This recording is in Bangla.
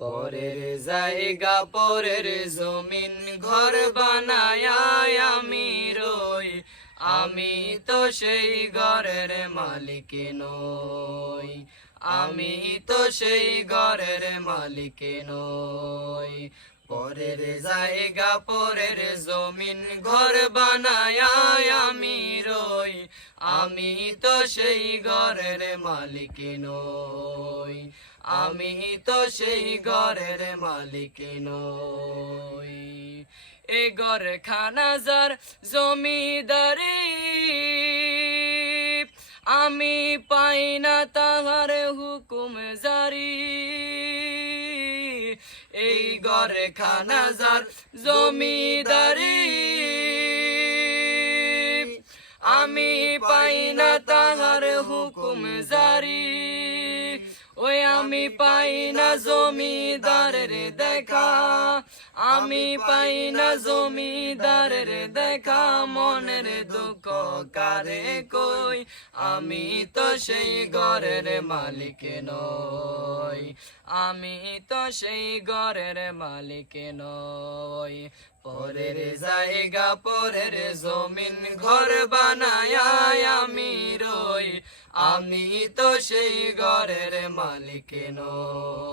পরের জায়গা পরের জমিন ঘর বানায় আমি রই, আমি তো সেই ঘরের মালিক নই, আমি তো সেই ঘরের মালিক নই। পরের জায়গা পরের জমিন ঘর বানায় আমি রই, আমি তো সেই ঘরের মালিক নই, আমি তো সেই ঘরের মালিক নই। এ ঘর খানা যার জমিদারি, আমি পাই না তাহার হুকুম জারি। এই ঘর খানা যার জমিদারি, আমি পাই না তাহার হুকুম জারি। ওই আমি পাই না জমিদারের দেখা, আমি পাই না জমিদারের দেখা। মনের দুঃখ কারে কই, আমি তো সেই ঘরের মালিক নই, আমি তো সেই ঘরের মালিক নই। পরের জায়গা পরের জমিন ঘর বানায় আমি রই, আমি তো সেই ঘরের মালিক নই।